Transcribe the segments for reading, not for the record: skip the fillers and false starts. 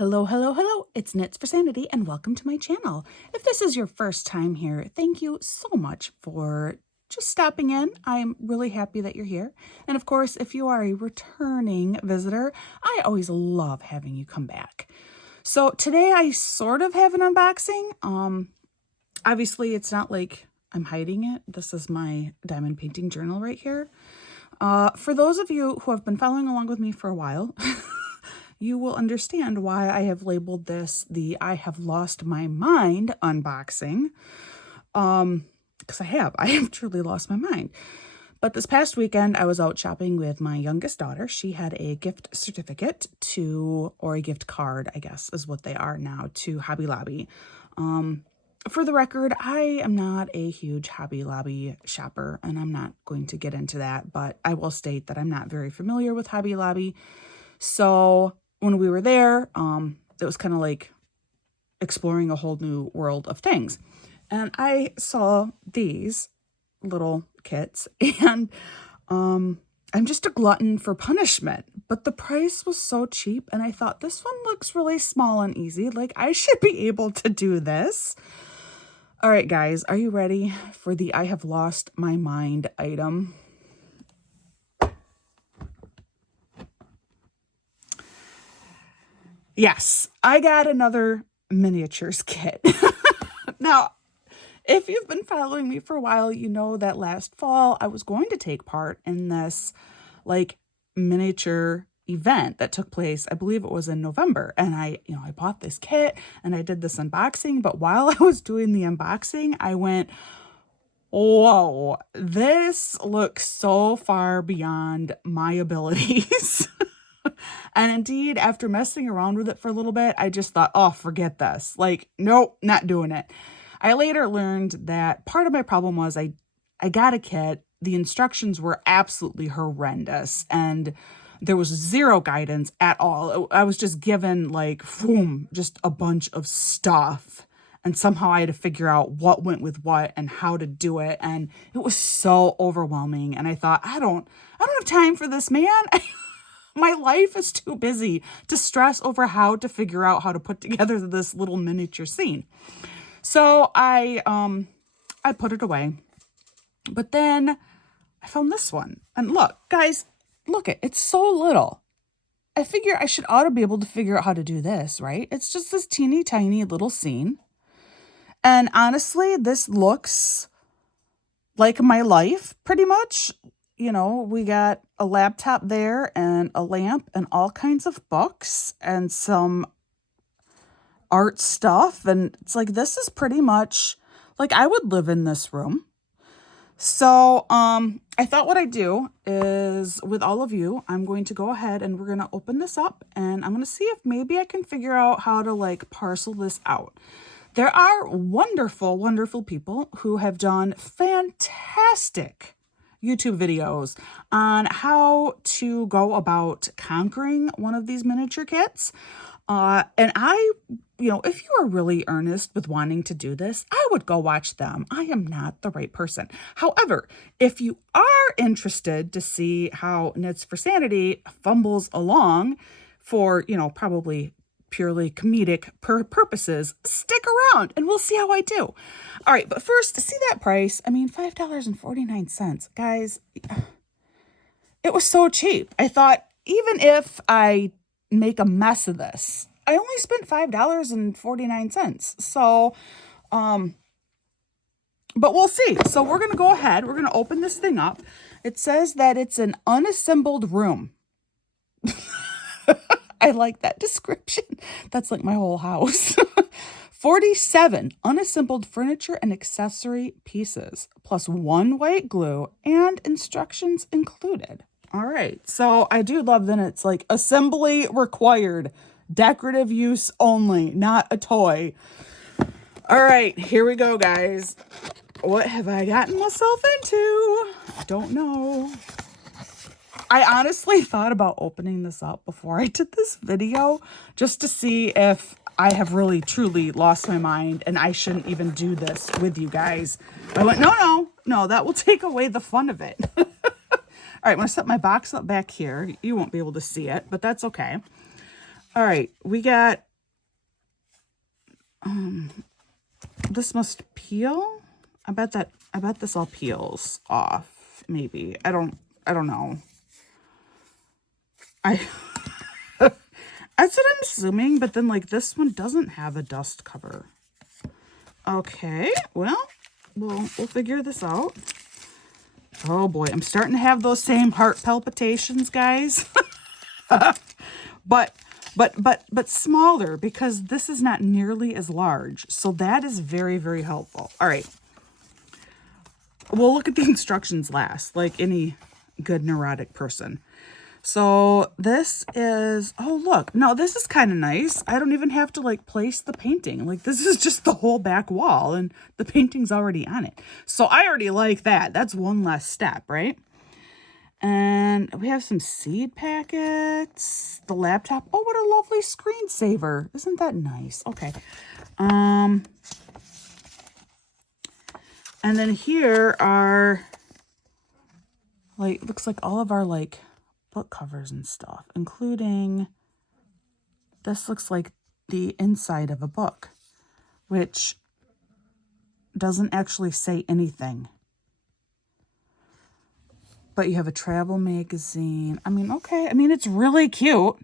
Hello, hello, hello. It's Knits for Sanity and welcome to my channel. If this is your first time here, thank you so much for just stopping in. I'm really happy that you're here. And of course, if you are a returning visitor, I always love having you come back. So today I sort of have an unboxing. Obviously it's not like I'm hiding it. This is my diamond painting journal right here. For those of you who have been following along with me for a while, you will understand why I have labeled this the I have lost my mind unboxing. Because I have truly lost my mind. But this past weekend, I was out shopping with my youngest daughter. She had a gift certificate to, or a gift card, I guess, is what they are now, to Hobby Lobby. For the record, I am not a huge Hobby Lobby shopper, and I'm not going to get into that, but I will state that I'm not very familiar with Hobby Lobby. So when we were there, it was kind of like exploring a whole new world of things. And I saw these little kits, and I'm just a glutton for punishment, but the price was so cheap, and I thought this one looks really small and easy. Like, I should be able to do this. All right, guys, are you ready for the I have lost my mind item? Yes, I got another miniatures kit. Now, if you've been following me for a while, you know that last fall I was going to take part in this like miniature event that took place, I believe it was in November. And I bought this kit and I did this unboxing, but while I was doing the unboxing, I went, whoa, this looks so far beyond my abilities. And indeed, after messing around with it for a little bit, I just thought, oh, forget this. Like, nope, not doing it. I later learned that part of my problem was I got a kit. The instructions were absolutely horrendous, and there was zero guidance at all. I was just given like, boom, just a bunch of stuff. And somehow I had to figure out what went with what and how to do it. And it was so overwhelming. And I thought, I don't have time for this, man. My life is too busy to stress over how to figure out how to put together this little miniature scene. So I put it away. But then I found this one. And look, guys, look, it's so little. I figure I ought to be able to figure out how to do this, right? It's just this teeny tiny little scene. And honestly, this looks like my life pretty much. You know, we got a laptop there and a lamp and all kinds of books and some art stuff. And it's like, this is pretty much like I would live in this room. So I thought what I'd do is with all of you, I'm going to go ahead and we're going to open this up and I'm going to see if maybe I can figure out how to like parcel this out. There are wonderful, wonderful people who have done fantastic YouTube videos on how to go about conquering one of these miniature kits. And if you are really earnest with wanting to do this, I would go watch them. I am not the right person. However, if you are interested to see how Knits for Sanity fumbles along for, probably purely comedic purposes, stick around and we'll see how I do. All right, but first, see that price? I mean, $5.49. Guys, it was so cheap. I thought, even if I make a mess of this, I only spent $5.49. So, but we'll see. So we're going to go ahead. We're going to open this thing up. It says that it's an unassembled room. I like that description. That's like my whole house. 47 unassembled furniture and accessory pieces, plus 1 white glue and instructions included. All right. So I do love that it's like assembly required, decorative use only, not a toy. All right, here we go, guys. What have I gotten myself into? I don't know. I honestly thought about opening this up before I did this video just to see if I have really truly lost my mind and I shouldn't even do this with you guys. I went, no, that will take away the fun of it. All right, I'm going to set my box up back here. You won't be able to see it, but that's okay. All right, we got This must peel. I bet this all peels off. Maybe. I don't know. That's what I'm assuming, but then like this one doesn't have a dust cover. Okay, well, we'll figure this out. Oh boy, I'm starting to have those same heart palpitations, guys. but smaller, because this is not nearly as large. So that is very, very helpful. All right. We'll look at the instructions last, like any good neurotic person. So this is, oh look, no, this is kind of nice. I don't even have to like place the painting. Like this is just the whole back wall and the painting's already on it. So I already like that. That's one less step, right? And we have some seed packets, the laptop. Oh, what a lovely screensaver. Isn't that nice? Okay. And then here are like, looks like all of our like book covers and stuff, including this looks like the inside of a book, which doesn't actually say anything. But you have a travel magazine. I mean, okay. I mean, it's really cute.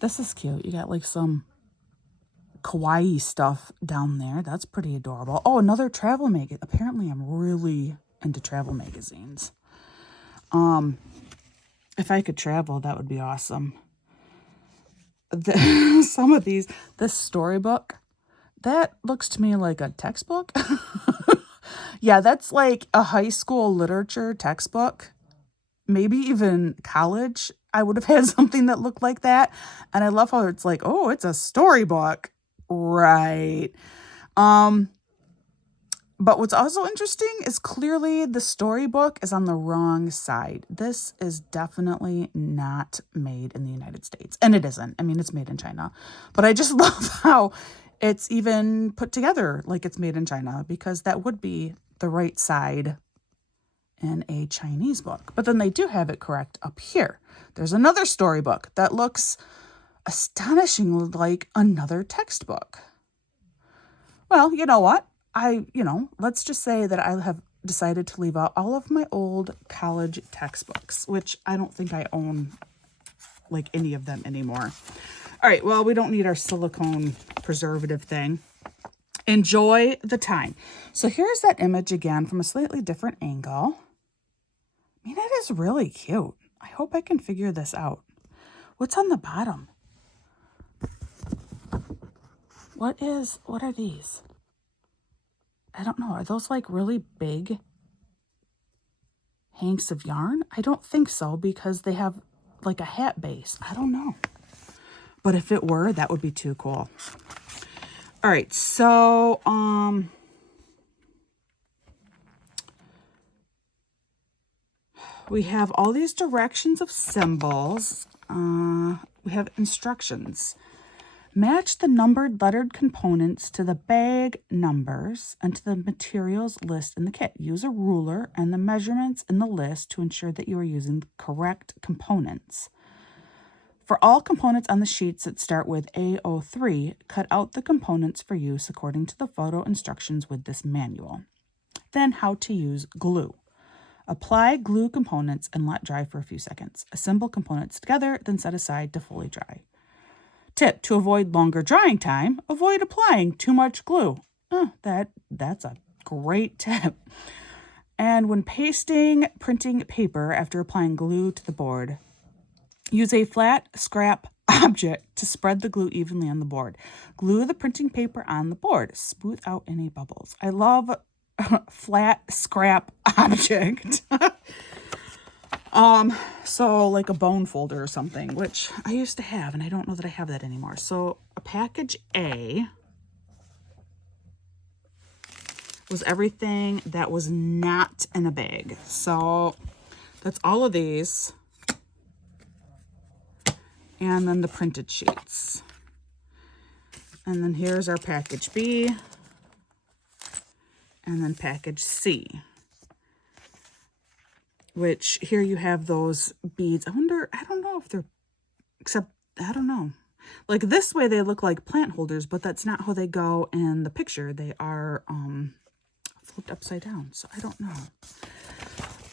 This is cute. You got like some kawaii stuff down there. That's pretty adorable. Oh, another travel magazine. Apparently, I'm really into travel magazines. If I could travel, that would be awesome. Some of these, this storybook, that looks to me like a textbook. Yeah, that's like a high school literature textbook. Maybe even college. I would have had something that looked like that. And I love how it's like, oh, it's a storybook. Right. But what's also interesting is clearly the storybook is on the wrong side. This is definitely not made in the United States. And it isn't. I mean, it's made in China. But I just love how it's even put together like it's made in China, because that would be the right side in a Chinese book. But then they do have it correct up here. There's another storybook that looks astonishingly like another textbook. Well, you know what? Let's just say that I have decided to leave out all of my old college textbooks, which I don't think I own like any of them anymore. All right, well, we don't need our silicone preservative thing. Enjoy the time. So here's that image again from a slightly different angle. I mean, it is really cute. I hope I can figure this out. What's on the bottom? What are these? I don't know. Are those like really big hanks of yarn? I don't think so, because they have like a hat base. I don't know. But if it were, that would be too cool. All right. So, we have all these directions of symbols. We have instructions. Match the numbered lettered components to the bag numbers and to the materials list in the kit. Use a ruler and the measurements in the list to ensure that you are using the correct components. For all components on the sheets that start with A03, cut out the components for use according to the photo instructions with this manual. Then how to use glue. Apply glue components and let dry for a few seconds. Assemble components together, then set aside to fully dry. Tip: to avoid longer drying time, avoid applying too much glue. That's a great tip. And when pasting printing paper after applying glue to the board, use a flat scrap object to spread the glue evenly on the board. Glue the printing paper on the board. Smooth out any bubbles. I love flat scrap object. So like a bone folder or something, which I used to have, and I don't know that I have that anymore. So a package A was everything that was not in a bag. So that's all of these. And then the printed sheets. And then here's our package B. And then package C. Which here you have those beads. I don't know if they're, I don't know. Like this way they look like plant holders, but that's not how they go in the picture. They are flipped upside down, so I don't know.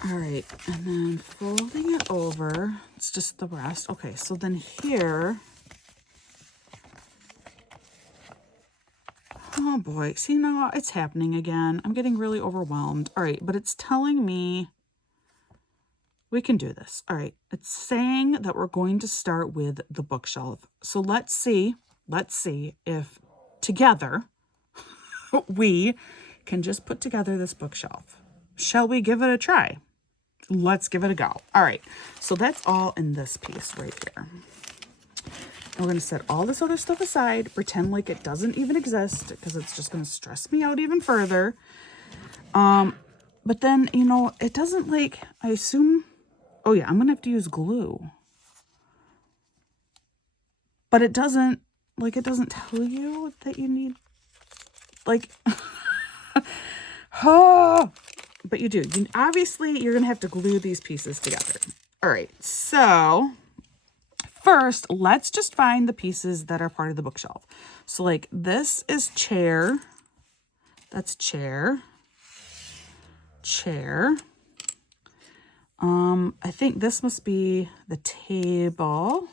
All right, and then folding it over, it's just the rest. Okay, so then here, oh boy, see now it's happening again. I'm getting really overwhelmed. All right, but it's telling me we can do this. All right, it's saying that we're going to start with the bookshelf. So let's see if together we can just put together this bookshelf. Shall we give it a try? Let's give it a go. All right, so that's all in this piece right here. And we're going to set all this other stuff aside, pretend like it doesn't even exist, because it's just going to stress me out even further. But then, you know, it doesn't, like, I assume, oh yeah, I'm going to have to use glue. But it doesn't, like, it doesn't tell you that you need, like, oh, but you do. Obviously, you're going to have to glue these pieces together. All right, so first, let's just find the pieces that are part of the bookshelf. So, like, this is chair. That's chair. Chair. I think this must be the table.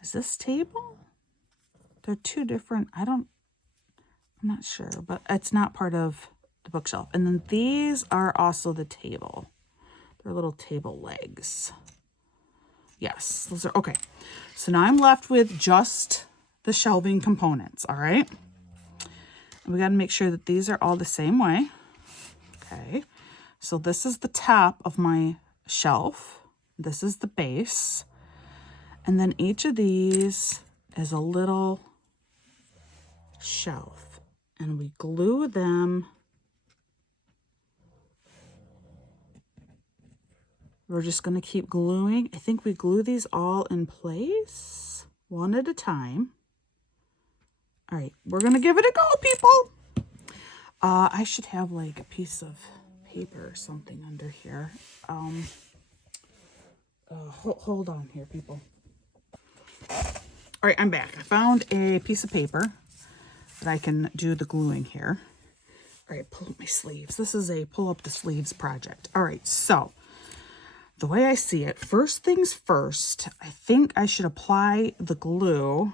Is this table? They're two different, I'm not sure, but it's not part of the bookshelf. And then these are also the table. They're little table legs. Yes, those are, okay. So now I'm left with just the shelving components, all right? And we got to make sure that these are all the same way. Okay, so this is the top of my shelf. This is the base. And then each of these is a little shelf. And we glue them. We're just going to keep gluing. I think we glue these all in place, one at a time. All right, we're going to give it a go, people. I should have like a piece of paper or something under here. Hold on here, people. All right, I'm back. I found a piece of paper that I can do the gluing here. All right, pull up my sleeves. This is a pull up the sleeves project. All right, so the way I see it, first things first, I think I should apply the glue.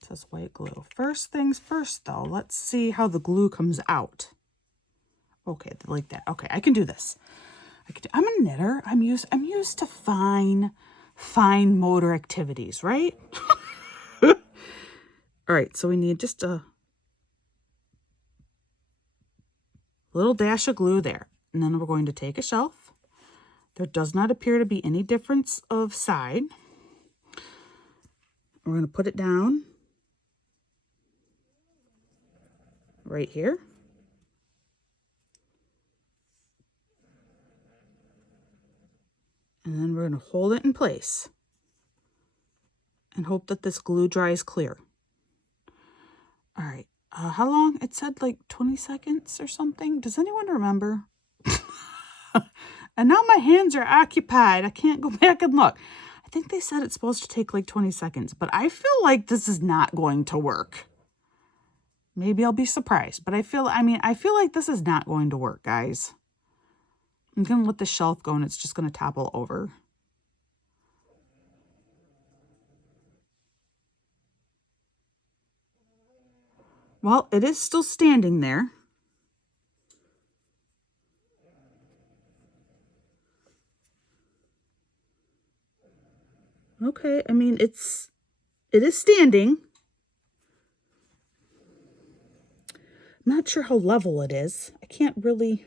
It says white glue. First things first, though, let's see how the glue comes out. Okay, like that. Okay, I can do this. I'm a knitter. I'm used to fine motor activities, right? All right, so we need just a little dash of glue there. And then we're going to take a shelf. There does not appear to be any difference of side. We're going to put it down right here. And then we're going to hold it in place and hope that this glue dries clear. All right. How long? It said like 20 seconds or something. Does anyone remember? And now my hands are occupied. I can't go back and look. I think they said it's supposed to take like 20 seconds, but I feel like this is not going to work. Maybe I'll be surprised, but I feel like this is not going to work, guys. I'm going to let the shelf go and it's just going to topple over. Well, it is still standing there. Okay, I mean, it is standing. I'm not sure how level it is. I can't really...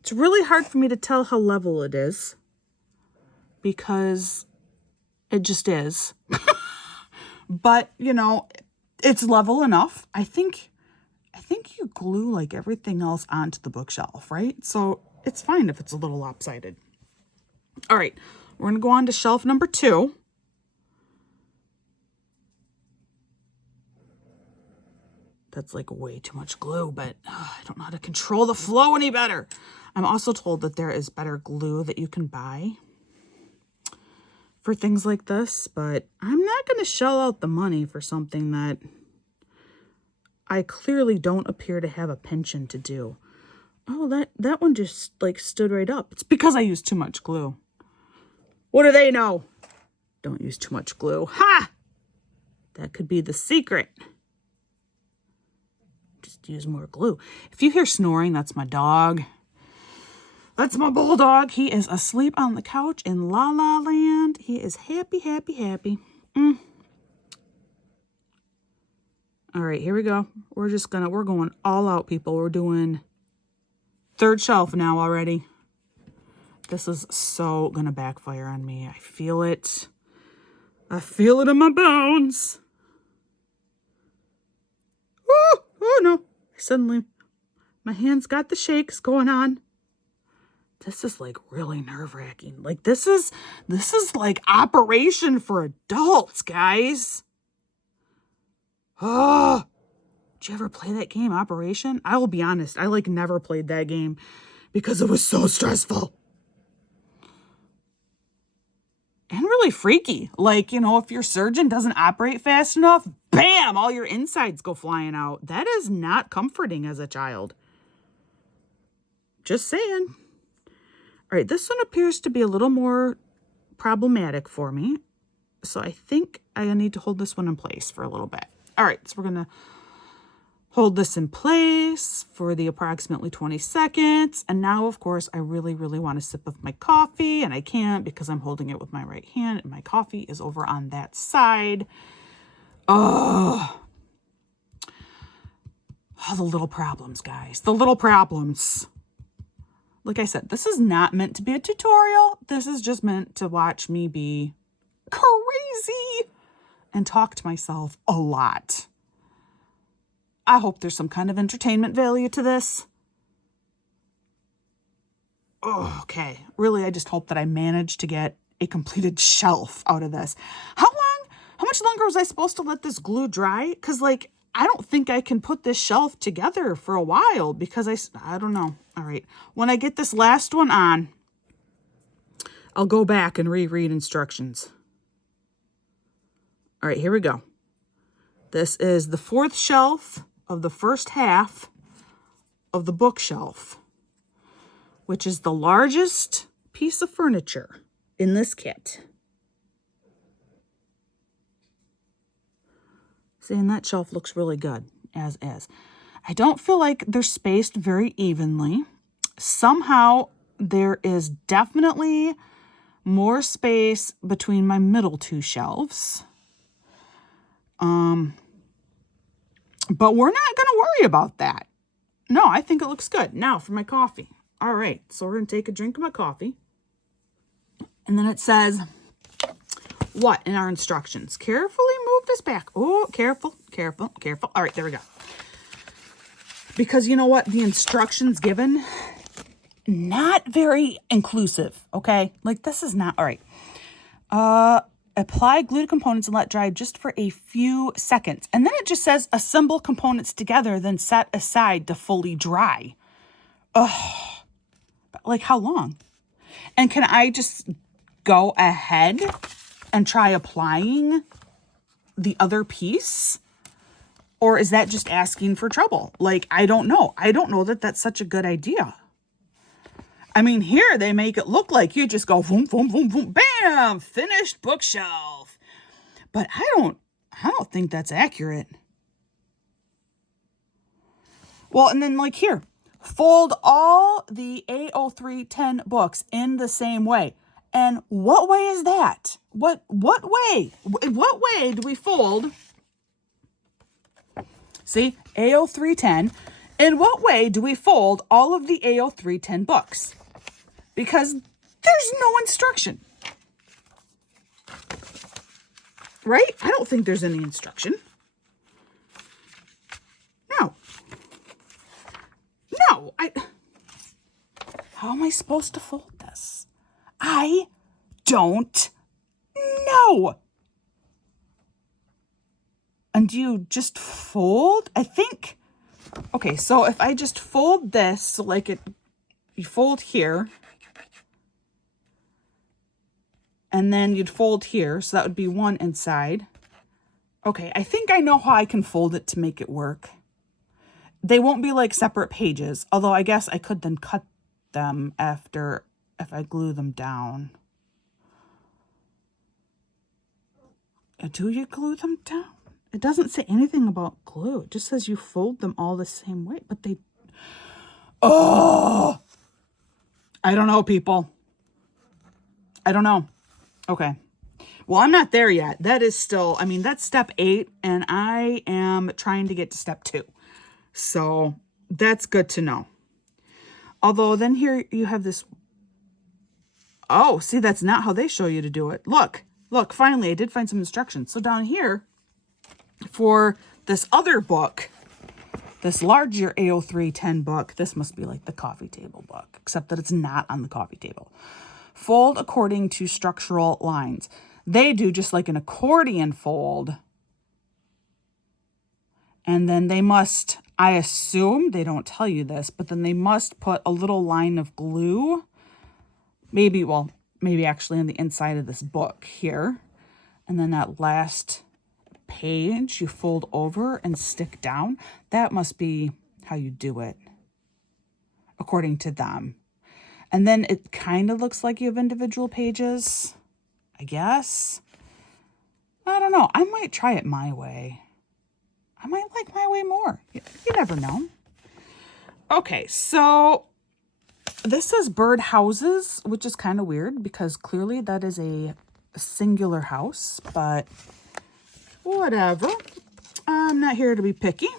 It's really hard for me to tell how level it is because it just is. But, you know, it's level enough. I think you glue like everything else onto the bookshelf, right? So it's fine if it's a little lopsided. All right, we're going to go on to shelf number 2. That's like way too much glue, but I don't know how to control the flow any better. I'm also told that there is better glue that you can buy. for things like this, but I'm not going to shell out the money for something that I clearly don't appear to have a penchant to do. Oh, that one just like stood right up. It's because I used too much glue. What do they know? Don't use too much glue. Ha! That could be the secret. Just use more glue. If you hear snoring, that's my dog. That's my bulldog. He is asleep on the couch in La La Land. He is happy, happy, happy. All right, here we go. We're going all out, people. We're doing third shelf now already. This is so gonna backfire on me. I feel it. I feel it in my bones. Oh no. Suddenly, my hands got the shakes going on. This is like really nerve-wracking. Like this is like Operation for adults, guys. Oh, did you ever play that game, Operation? I will be honest, I like never played that game because it was so stressful. And really freaky. Like, you know, if your surgeon doesn't operate fast enough, bam, all your insides go flying out. That is not comforting as a child. Just saying. All right, this one appears to be a little more problematic for me. So I think I need to hold this one in place for a little bit. All right, so we're going to hold this in place for the approximately 20 seconds. And now, of course, I really, really want to sip of my coffee. And I can't because I'm holding it with my right hand. And my coffee is over on that side. Oh, the little problems, guys. The little problems. Like I said, this is not meant to be a tutorial. This is just meant to watch me be crazy and talk to myself a lot. I hope there's some kind of entertainment value to this. Oh, okay. Really, I just hope that I manage to get a completed shelf out of this. How much longer was I supposed to let this glue dry? Because, like, I don't think I can put this shelf together for a while because I don't know. All right. When I get this last one on, I'll go back and reread instructions. All right, here we go. This is the fourth shelf of the first half of the bookshelf, which is the largest piece of furniture in this kit. See, and that shelf looks really good, as is. I don't feel like they're spaced very evenly. Somehow, there is definitely more space between my middle two shelves. But we're not going to worry about that. No, I think it looks good. Now for my coffee. All right, so we're going to take a drink of my coffee. And then it says, what in our instructions? Carefully move this back. Oh, careful, careful, careful. All right, there we go. Because you know what? The instructions given, not very inclusive, okay? Like this is not, all right. Apply glue to components and let dry just for a few seconds. And then it just says assemble components together, then set aside to fully dry. Ugh. Like how long? And can I just go ahead and try applying the other piece? Or is that just asking for trouble? Like, I don't know. I don't know that that's such a good idea. I mean, here they make it look like you just go boom, boom, boom, boom, bam, finished bookshelf. But I don't think that's accurate. Well, and then like here, fold all the A0310 books in the same way. And what way is that? What way? What way do we fold? See, A0310. In what way do we fold all of the A0310 books? Because there's no instruction. Right? I don't think there's any instruction. No. No. How am I supposed to fold this? I don't know. And do you just fold? I think, okay, so if I just fold this, so like you fold here, And then you'd fold here. So that would be one inside. Okay, I think I know how I can fold it to make it work. They won't be like separate pages, although I guess I could then cut them after if I glue them down. Do you glue them down? It doesn't say anything about glue. It just says you fold them all the same way, but they... Oh! I don't know, people. I don't know. Okay. Well, I'm not there yet. That is still, I mean, that's step 8, and I am trying to get to step 2. So that's good to know. Although then here you have this. Oh, see, that's not how they show you to do it. Look, finally, I did find some instructions. So down here for this other book, this larger A0310 book, this must be like the coffee table book, except that it's not on the coffee table. Fold according to structural lines. They do just like an accordion fold. And then they must, I assume, they don't tell you this, but then they must put a little line of glue. Maybe actually on the inside of this book here. And then that last page you fold over and stick down. That must be how you do it, according to them. And then it kind of looks like you have individual pages, I guess. I don't know. I might try it my way. I might like my way more. You never know. Okay, so this says bird houses, which is kind of weird because clearly that is a singular house, but whatever. I'm not here to be picky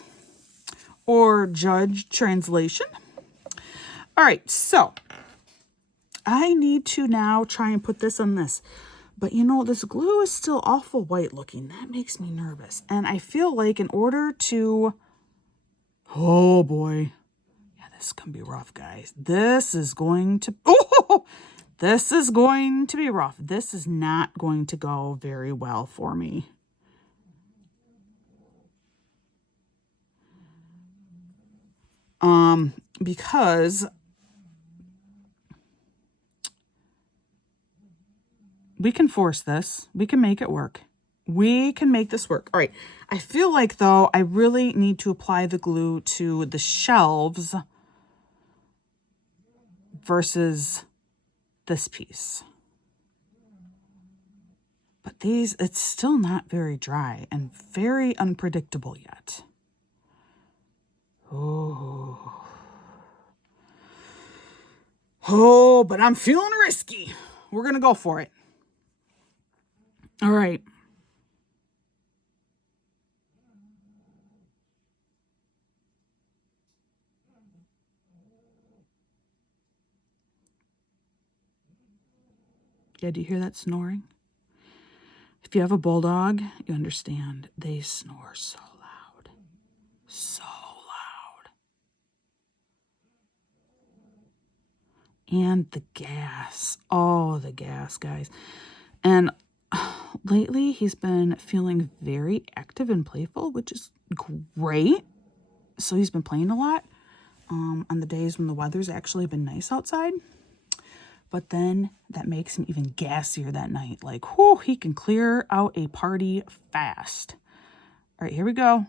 or judge translation. All right, so I need to now try and put this on this. But you know, this glue is still awful white looking. That makes me nervous. And I feel like in order to... Oh boy. Yeah, this is going to be rough, guys. This is going to... Oh! This is going to be rough. This is not going to go very well for me. Because we can force this. We can make it work. We can make this work. All right. I feel like, though, I really need to apply the glue to the shelves versus this piece. But these, it's still not very dry and very unpredictable yet. Oh, but I'm feeling risky. We're going to go for it. All right. Yeah, do you hear that snoring? If you have a bulldog, you understand. They snore so loud. So loud. And the gas. Oh, the gas, guys. And lately, he's been feeling very active and playful, which is great. So he's been playing a lot on the days when the weather's actually been nice outside. But then that makes him even gassier that night. Like, whoo, he can clear out a party fast. All right, here we go.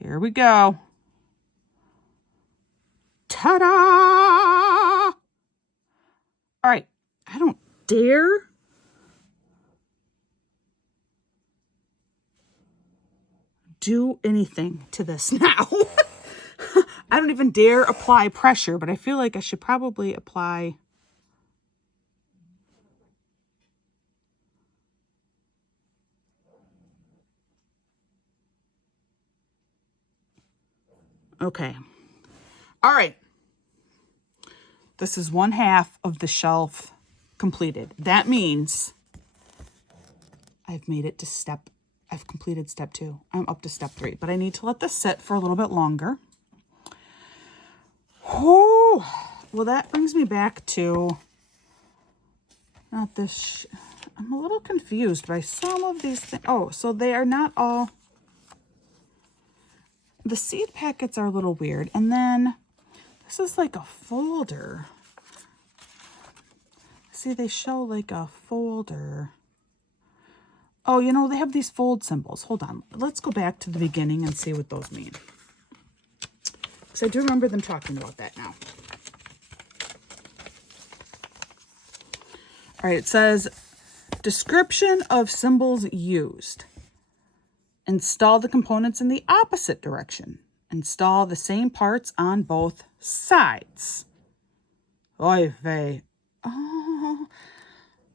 Here we go. Ta-da! All right, I don't dare do anything to this now. I don't even dare apply pressure, but I feel like I should probably apply... Okay. All right. This is 1/2 of the shelf completed. That means I've made it to I've completed step 2. I'm up to step 3, but I need to let this sit for a little bit longer. Whew. Well, that brings me back to, not this, I'm a little confused by some of these things. Oh, so they are not all, the seed packets are a little weird. And then this is like a folder. see, they show like a folder. Oh, you know, they have these fold symbols. Hold on. Let's go back to the beginning and see what those mean. Because I do remember them talking about that now. All right, it says, description of symbols used. Install the components in the opposite direction. Install the same parts on both sides. Oy vey. Oh,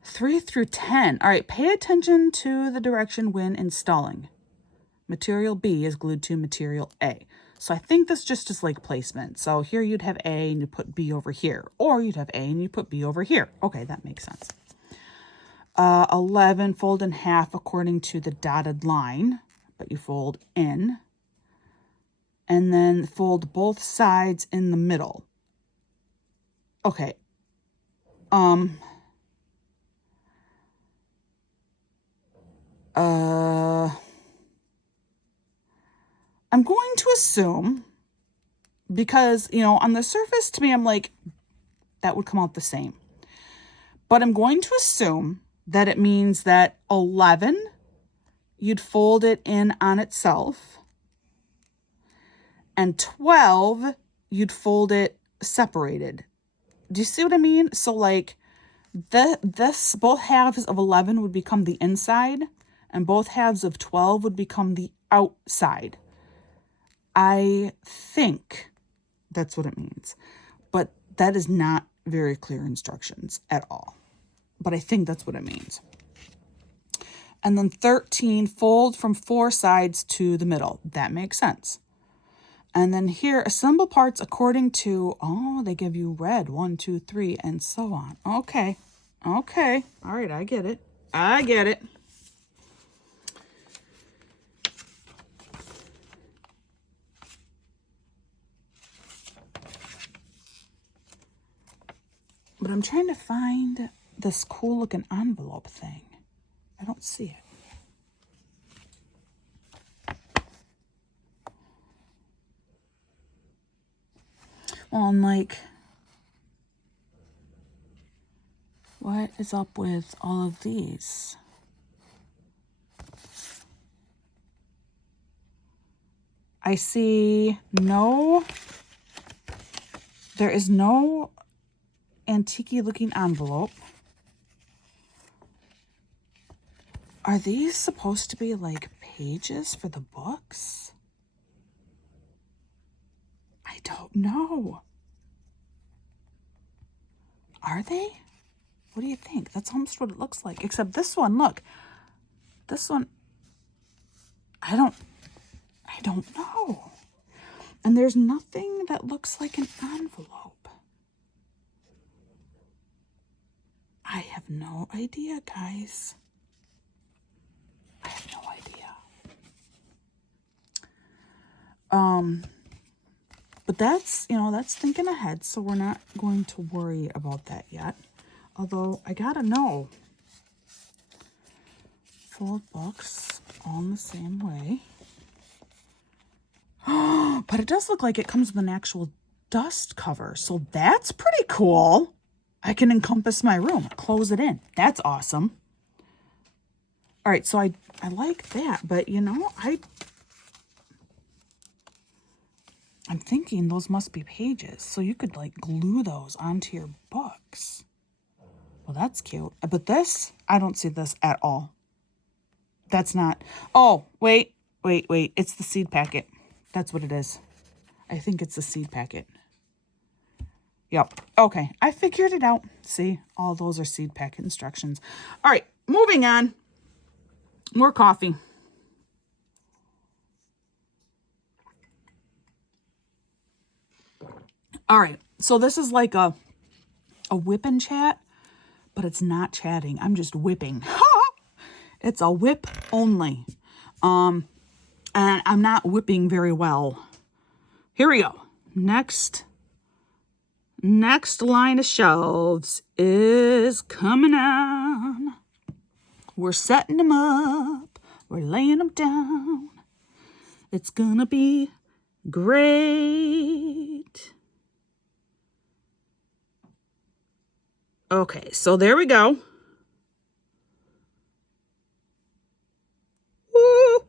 3 through 10. All right, pay attention to the direction when installing. Material B is glued to material A. So I think this just is like placement. So here you'd have A and you put B over here. Or you'd have A and you put B over here. Okay, that makes sense. 11, fold in half according to the dotted line. But you fold in. And then fold both sides in the middle. Okay. I'm going to assume, because, you know, on the surface to me, I'm like, that would come out the same. But I'm going to assume that it means that 11, you'd fold it in on itself. And 12, you'd fold it separated. Do you see what I mean? So like both halves of 11 would become the inside and both halves of 12 would become the outside. I think that's what it means, but that is not very clear instructions at all. But I think that's what it means. And then 13, fold from 4 sides to the middle. That makes sense. And then here, assemble parts according to, oh, they give you red, 1, 2, 3, and so on. Okay. Okay. All right, I get it. I get it. But I'm trying to find this cool looking envelope thing. I don't see it. Well, I'm like, what is up with all of these? I see no, there is no antique looking envelope. Are these supposed to be like pages for the books? I don't know. Are they? What do you think? That's almost what it looks like. Except this one, look. This one, I don't know. And there's nothing that looks like an envelope. I have no idea, guys. I have no idea. But that's, you know, that's thinking ahead, so we're not going to worry about that yet. Although, I gotta know. Fold books all in the same way. But it does look like it comes with an actual dust cover, so that's pretty cool. I can encompass my room, close it in. That's awesome. All right, so I like that, but you know, I'm thinking those must be pages, so you could like glue those onto your books. Well, that's cute. But this, I don't see this at all. That's not, oh, wait. It's the seed packet. That's what it is. I think it's the seed packet. Yep. Okay, I figured it out. See, all those are seed packet instructions. All right, moving on. More coffee. All right, so this is like a whip and chat, but it's not chatting. I'm just whipping. It's a whip only. And I'm not whipping very well. Here we go. Next line of shelves is coming on. We're setting them up. We're laying them down. It's gonna be great. Okay, so there we go. Woo!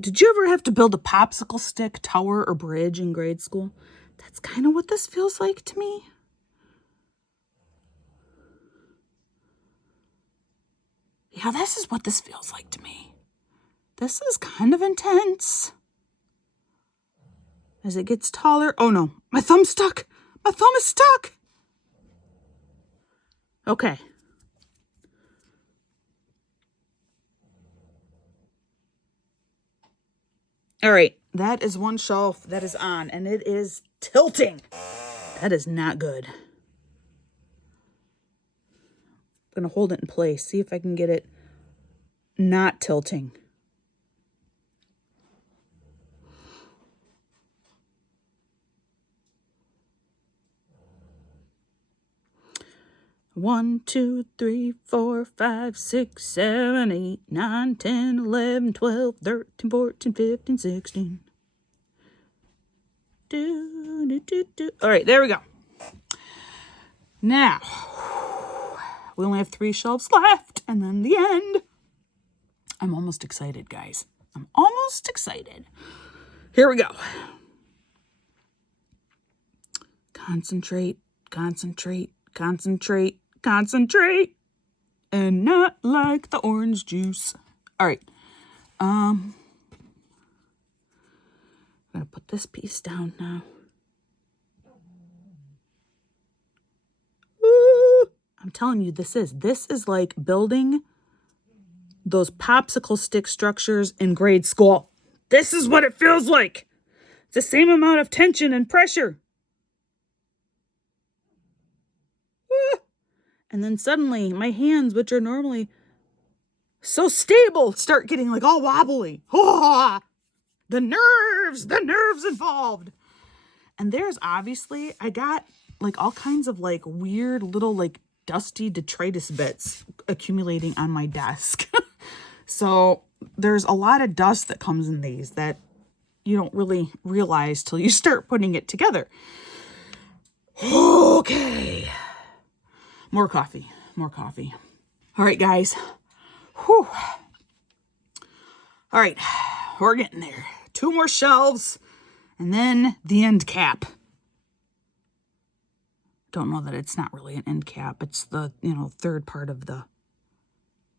Did you ever have to build a popsicle stick, tower, or bridge in grade school? That's kind of what this feels like to me. Yeah, this is what this feels like to me. This is kind of intense. As it gets taller. Oh no, my thumb's stuck. My thumb is stuck. Okay. All right, that is one shelf that is on, and it is tilting. That is not good. I'm going to hold it in place, see if I can get it not tilting. One, 2, 3, 4, 5, 6, 7, 8, 9, 10, 11, 12, 13, 14, 15, 16. All right, there we go. Now, we only have 3 shelves left, and then the end. I'm almost excited, guys. I'm almost excited. Here we go. Concentrate, concentrate, concentrate, concentrate. And not like the orange juice. All right. I'm going to put this piece down now. Woo! I'm telling you, this is like building those popsicle stick structures in grade school. This is what it feels like. It's the same amount of tension and pressure. Woo! And then suddenly my hands, which are normally so stable, start getting like all wobbly. Oh, the nerves involved. And there's obviously, I got like all kinds of like weird little like dusty detritus bits accumulating on my desk. So there's a lot of dust that comes in these that you don't really realize till you start putting it together. Okay. More coffee. All right, guys. Whew. All right, we're getting there. 2 more shelves, and then the end cap. Don't know that it's not really an end cap. It's the, third part of the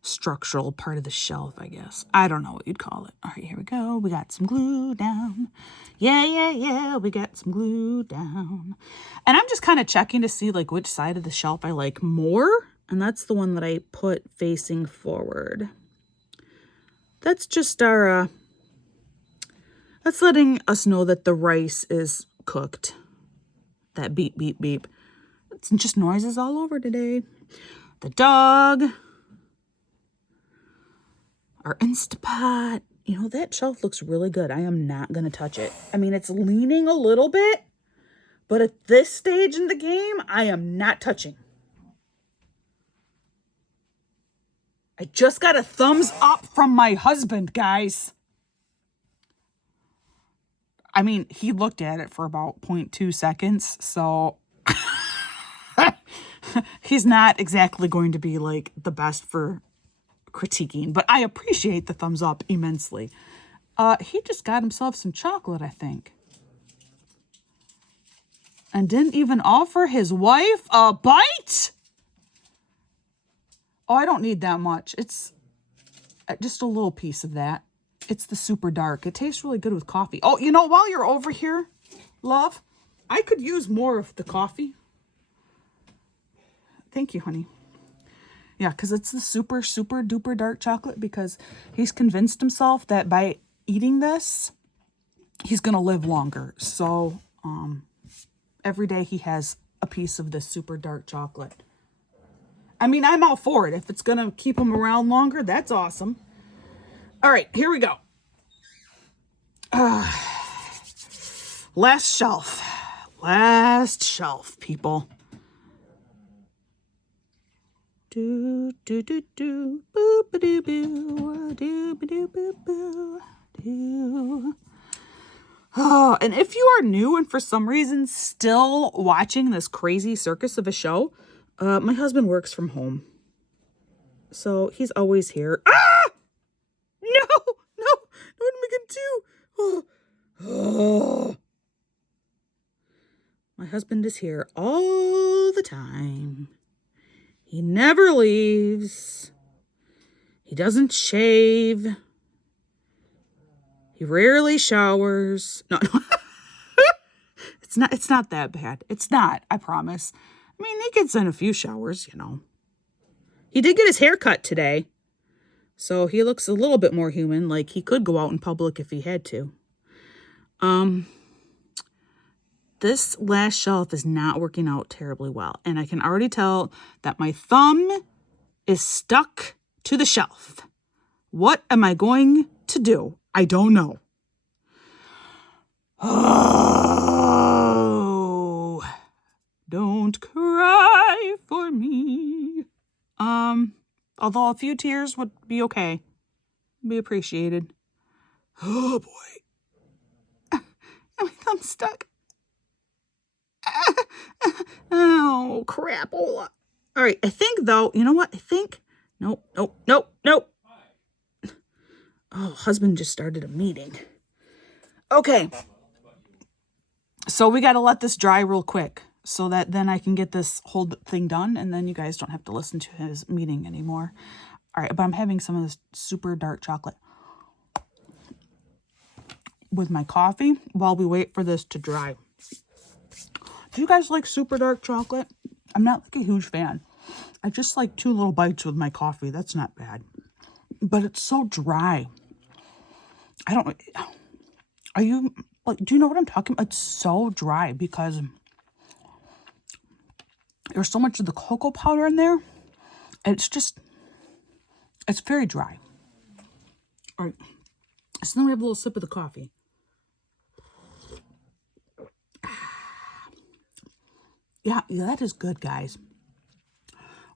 structural part of the shelf, I guess. I don't know what you'd call it. All right, here we go. We got some glue down. Yeah. We got some glue down. And I'm just kind of checking to see like which side of the shelf I like more. And that's the one that I put facing forward. That's just our, that's letting us know that the rice is cooked. That beep, beep, beep. It's just noises all over today. The dog. Our Instapot. That shelf looks really good. I am not going to touch it. I mean, it's leaning a little bit, but at this stage in the game, I am not touching. I just got a thumbs up from my husband, guys. I mean, he looked at it for about 0.2 seconds, so he's not exactly going to be like the best for critiquing, but I appreciate the thumbs up immensely. He just got himself some chocolate, I think. And didn't even offer his wife a bite? Oh, I don't need that much. It's just a little piece of that. It's the super dark. It tastes really good with coffee. Oh, while you're over here, love, I could use more of the coffee. Thank you, honey. Yeah, because it's the super, super duper dark chocolate, because he's convinced himself that by eating this, he's going to live longer. So every day he has a piece of this super dark chocolate. I mean, I'm all for it. If it's going to keep him around longer, that's awesome. All right, here we go. Last shelf. Last shelf, people. Do do do do boo ba doo boo do ba doo boo boo do. Oh, and if you are new and for some reason still watching this crazy circus of a show, my husband works from home. So he's always here. Ah! No! No! What am I going to do? Oh. Oh. My husband is here all the time. He never leaves. He doesn't shave. He rarely showers. No, no. It's not that bad. It's not, I promise. I mean, he gets in a few showers, you know. He did get his hair cut today. So he looks a little bit more human, like he could go out in public if he had to. This last shelf is not working out terribly well. And I can already tell that my thumb is stuck to the shelf. What am I going to do? I don't know. Oh, don't cry for me. Although a few tears would be okay. Be appreciated. Oh boy. My thumb's stuck. Oh, crapola. All right, I think though, you know what? I think, nope. Oh, husband just started a meeting. Okay. So we got to let this dry real quick so that then I can get this whole thing done and then you guys don't have to listen to his meeting anymore. All right, but I'm having some of this super dark chocolate with my coffee while we wait for this to dry. Do you guys like super dark chocolate? I'm not like a huge fan. I just like 2 little bites with my coffee. That's not bad. But it's so dry. Are you, like, do you know what I'm talking about? It's so dry because there's so much of the cocoa powder in there. It's very dry. All right. So then we have a little sip of the coffee. Yeah, that is good, guys.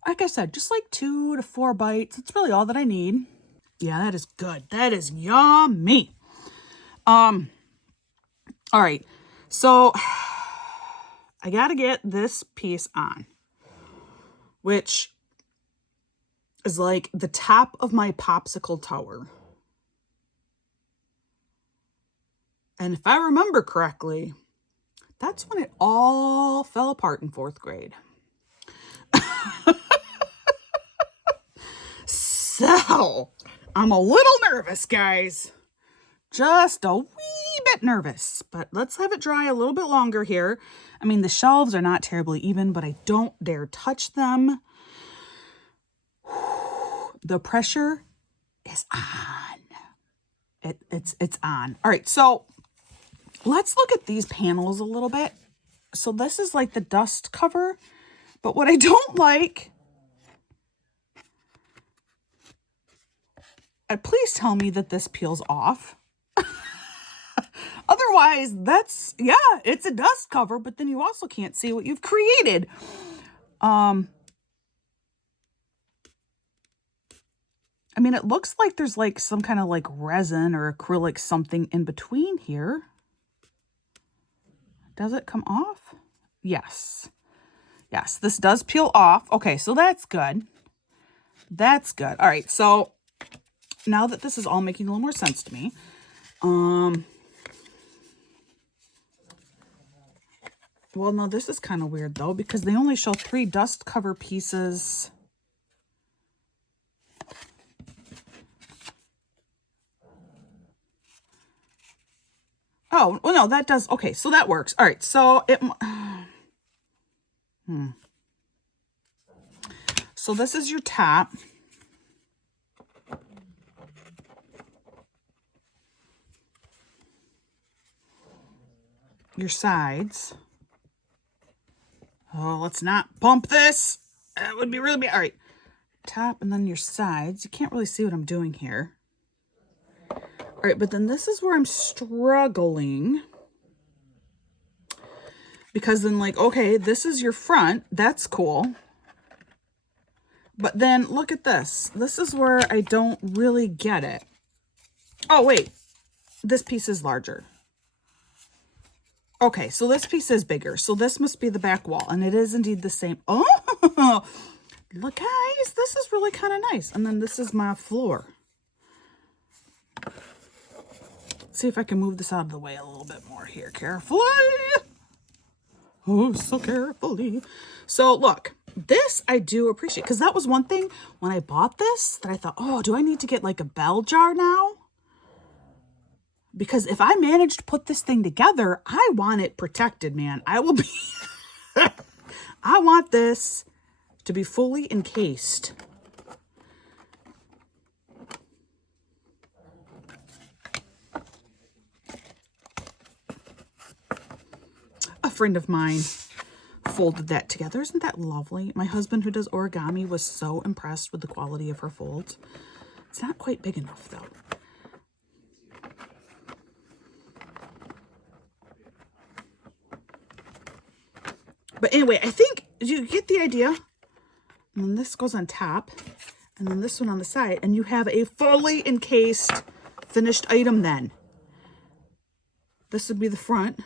Like I said, just like 2 to 4 bites. It's really all that I need. Yeah, that is good. That is yummy. All right. So I got to get this piece on, which is like the top of my popsicle tower. And if I remember correctly, that's when it all fell apart in 4th grade. So, I'm a little nervous, guys. Just a wee bit nervous. But let's have it dry a little bit longer here. I mean, the shelves are not terribly even, but I don't dare touch them. The pressure is on. It's on. All right, so let's look at these panels a little bit. So this is like the dust cover, but what I don't like, please tell me that this peels off. Otherwise, it's a dust cover, but then you also can't see what you've created. I mean, it looks like there's like some kind of like resin or acrylic something in between here. Does it come off? Yes. Yes, this does peel off. Okay, so that's good. That's good. All right, so now that this is all making a little more sense to me, well, no, this is kind of weird though, because they only show 3 dust cover pieces. Oh, well, no, that does. Okay, so that works. All right, so So this is your top. Your sides. Oh, let's not bump this. That would be really bad. All right, top and then your sides. You can't really see what I'm doing here. All right, but then this is where I'm struggling. Because then, like, okay, this is your front. That's cool. But then look at this. This is where I don't really get it. Oh, wait. This piece is larger. Okay, so this piece is bigger. So this must be the back wall, and it is indeed the same. Oh, look, guys, this is really kind of nice. And then this is my floor. Let's see if I can move this out of the way a little bit more here. Carefully. Oh, so carefully. So look, this I do appreciate, because that was one thing when I bought this that I thought, oh, do I need to get like a bell jar now? Because if I manage to put this thing together, I want it protected, man. I will be, I want this to be fully encased. A friend of mine folded that together. Isn't that lovely? My husband, who does origami, was so impressed with the quality of her folds. It's not quite big enough, though. But anyway, I think you get the idea. And then this goes on top, and then this one on the side, and you have a fully encased finished item then. This would be the front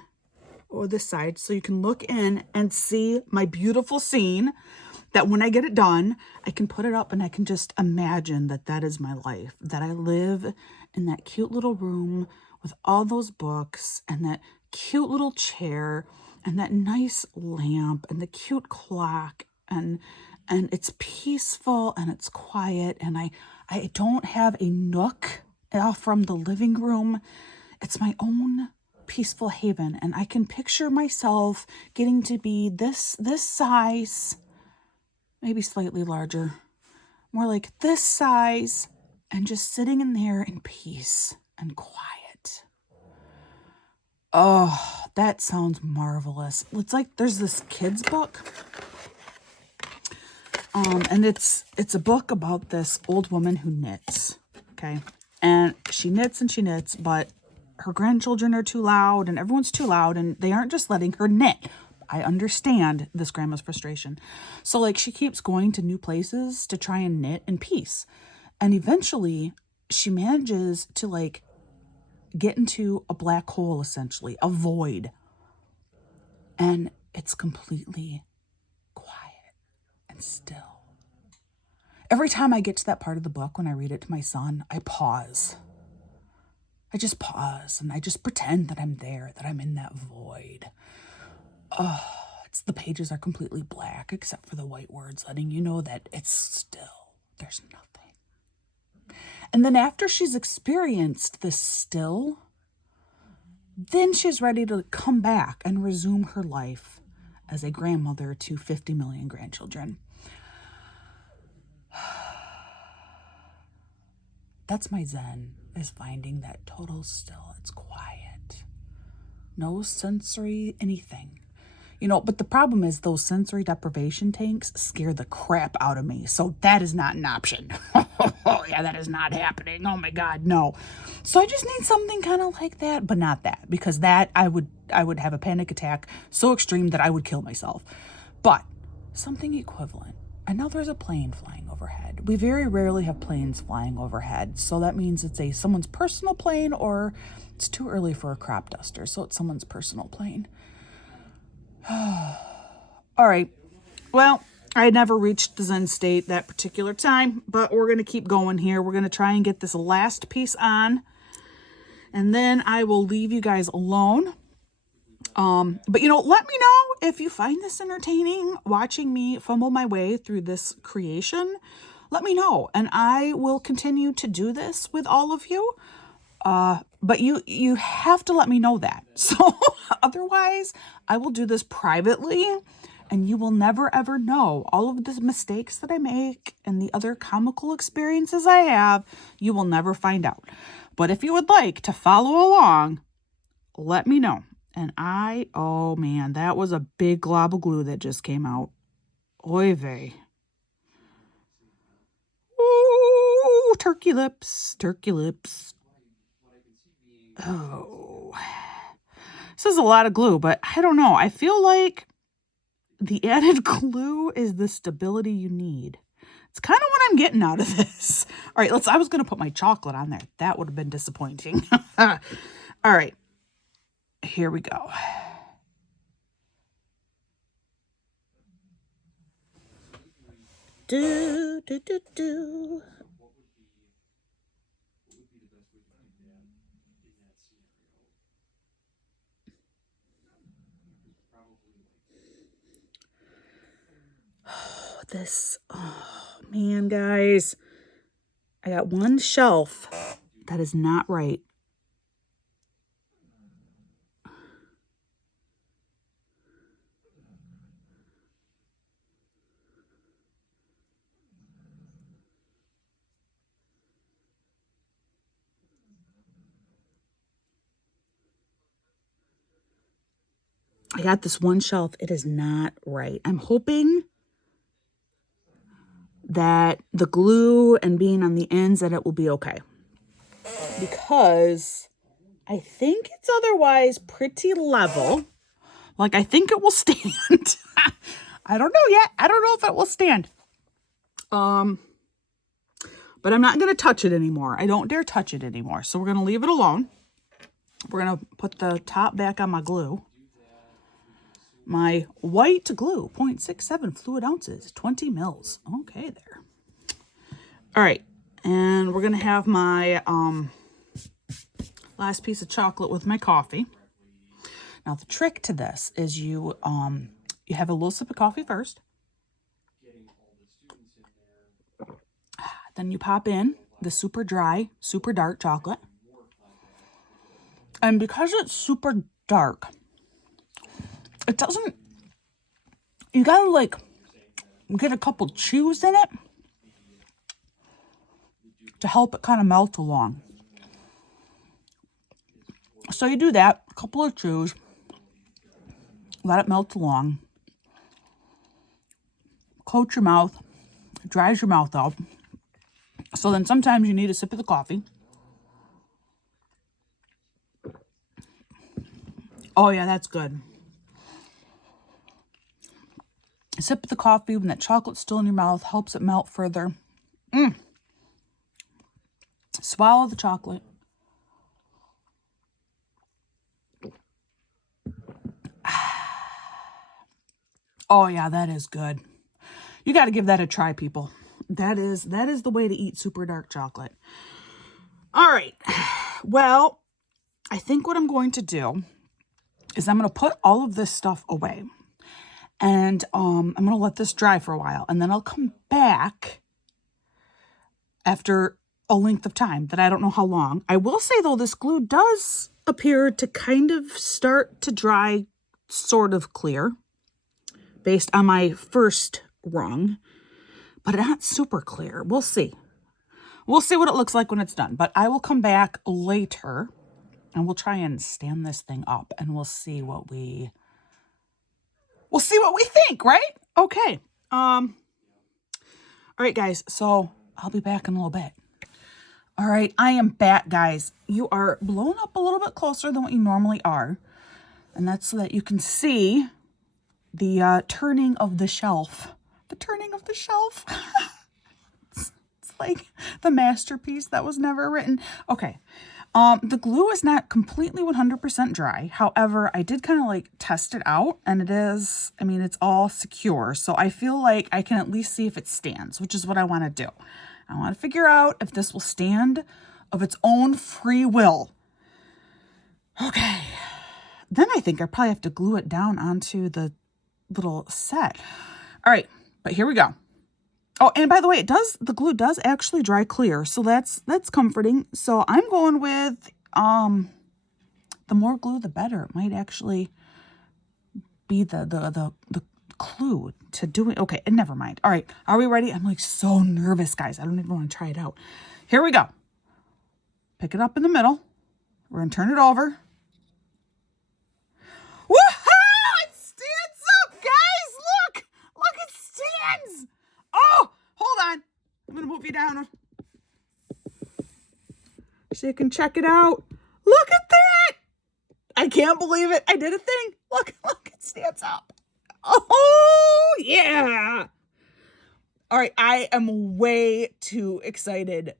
or this side, so you can look in and see my beautiful scene that when I get it done, I can put it up and I can just imagine that that is my life, that I live in that cute little room with all those books and that cute little chair and that nice lamp and the cute clock, and it's peaceful and it's quiet, and I don't have a nook off from the living room. It's my own peaceful haven, and I can picture myself getting to be this size, maybe slightly larger, more like this size, and just sitting in there in peace and quiet. Oh, that sounds marvelous. It's like there's this kid's book. And it's a book about this old woman who knits. Okay. And she knits and she knits, but her grandchildren are too loud and everyone's too loud and they aren't just letting her knit. I understand this grandma's frustration. So like she keeps going to new places to try and knit in peace. And eventually she manages to like get into a black hole, essentially, a void. And it's completely quiet and still. Every time I get to that part of the book, when I read it to my son, I pause. I just pause and I just pretend that I'm there, that I'm in that void. Oh, the pages are completely black except for the white words, letting you know that it's still. There's nothing. And then after she's experienced this still, then she's ready to come back and resume her life as a grandmother to 50 million grandchildren. That's my zen, is finding that total still. It's quiet. No sensory anything. You know, but the problem is those sensory deprivation tanks scare the crap out of me. So that is not an option. Oh, yeah, that is not happening. Oh, my God, no. So I just need something kind of like that, but not that. Because that, I would have a panic attack so extreme that I would kill myself. But something equivalent. I know there's a plane flying overhead. We very rarely have planes flying overhead. So that means it's someone's personal plane, or it's too early for a crop duster. So it's someone's personal plane. All right. Well, I never reached the Zen state that particular time, but we're going to keep going here. We're going to try and get this last piece on, and then I will leave you guys alone. But you know, let me know if you find this entertaining, watching me fumble my way through this creation. Let me know, and I will continue to do this with all of you. But you have to let me know that. So otherwise, I will do this privately, and you will never, ever know all of the mistakes that I make and the other comical experiences I have. You will never find out. But if you would like to follow along, let me know. And oh man, that was a big glob of glue that just came out. Oy vey. Ooh, turkey lips, turkey lips. Oh, this is a lot of glue, but I don't know. I feel like the added glue is the stability you need. It's kind of what I'm getting out of this. All right, I was going to put my chocolate on there. That would have been disappointing. All right, here we go. do, do, do, do. Oh, this, oh man, guys. I got one shelf that is not right. I got this one shelf. It is not right. I'm hoping that the glue and being on the ends that it will be okay. Because I think it's otherwise pretty level. Like, I think it will stand. I don't know yet. I don't know if it will stand. But I'm not going to touch it anymore. I don't dare touch it anymore. So we're going to leave it alone. We're going to put the top back on my glue. My white glue, 0.67 fluid ounces, 20 mils. Okay, there. All right. And we're going to have my last piece of chocolate with my coffee. Now, the trick to this is you have a little sip of coffee first. Then you pop in the super dry, super dark chocolate. And because it's super dark, it doesn't, you gotta like get a couple chews in it to help it kind of melt along. So you do that, a couple of chews, let it melt along, coat your mouth, dries your mouth out. So then sometimes you need a sip of the coffee. Oh yeah, that's good. A sip of the coffee when that chocolate's still in your mouth helps it melt further. Swallow the chocolate. Oh yeah, that is good. You got to give that a try, people. That is the way to eat super dark chocolate. All right. Well, I think what I'm going to do is I'm going to put all of this stuff away. And I'm going to let this dry for a while. And then I'll come back after a length of time that I don't know how long. I will say, though, this glue does appear to kind of start to dry sort of clear based on my first rung. But not super clear. We'll see. We'll see what it looks like when it's done. But I will come back later and we'll try and stand this thing up and we'll see what we think, right? Okay. All right, guys. So I'll be back in a little bit. All right, I am back, guys. You are blown up a little bit closer than what you normally are. And that's so that you can see the turning of the shelf. The turning of the shelf. It's like the masterpiece that was never written. Okay. The glue is not completely 100% dry. However, I did kind of like test it out and it is, I mean, it's all secure. So I feel like I can at least see if it stands, which is what I want to do. I want to figure out if this will stand of its own free will. Okay. Then I think I probably have to glue it down onto the little set. All right. But here we go. Oh, and by the way, the glue does actually dry clear. So that's comforting. So I'm going with the more glue the better. It might actually be the clue to doing. Okay, and never mind. All right, are we ready? I'm like so nervous, guys. I don't even want to try it out. Here we go. Pick it up in the middle. We're gonna turn it over. Woohoo! It stands up, guys. Look, it stands. Oh, hold on. I'm gonna move you down so you can check it out. Look at that. I can't believe it. I did a thing. Look, it stands up. Oh, yeah. All right, I am way too excited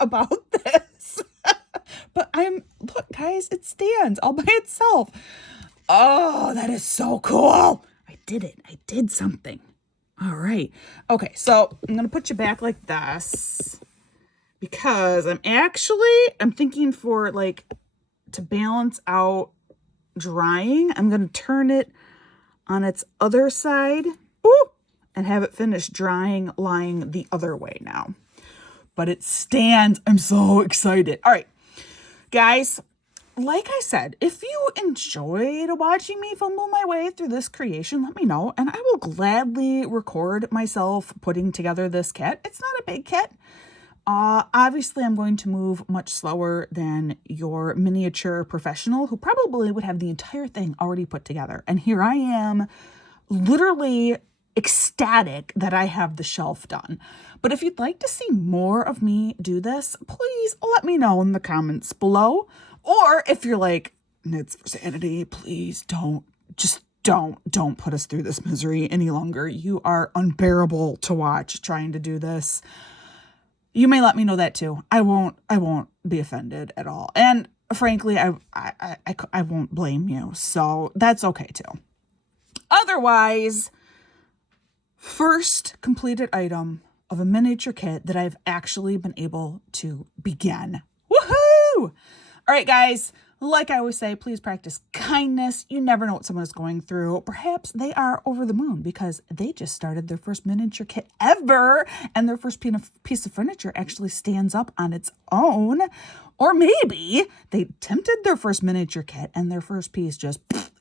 about this. But look, guys, it stands all by itself. Oh, that is so cool. I did it. I did something. All right. Okay, so I'm going to put you back like this because I'm thinking for like to balance out drying, I'm going to turn it on its other side. Ooh, and have it finish drying, lying the other way now. But it stands. I'm so excited. All right, guys, like I said, if you enjoyed watching me fumble my way through this creation, let me know, and I will gladly record myself putting together this kit. It's not a big kit. Obviously, I'm going to move much slower than your miniature professional who probably would have the entire thing already put together. And here I am, literally ecstatic that I have the shelf done. But if you'd like to see more of me do this, please let me know in the comments below. Or if you're like, Knits for Sanity, please don't put us through this misery any longer. You are unbearable to watch trying to do this. You may let me know that too. I won't be offended at all. And frankly, I won't blame you. So that's okay too. Otherwise, first completed item of a miniature kit that I've actually been able to begin. Woohoo! All right, guys, like I always say, please practice kindness. You never know what someone is going through. Perhaps they are over the moon because they just started their first miniature kit ever, and their first piece of furniture actually stands up on its own. Or maybe they attempted their first miniature kit and their first piece just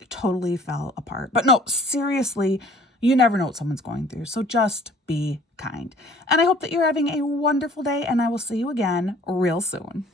totally fell apart. But no, seriously, you never know what someone's going through. So just be kind. And I hope that you're having a wonderful day, and I will see you again real soon.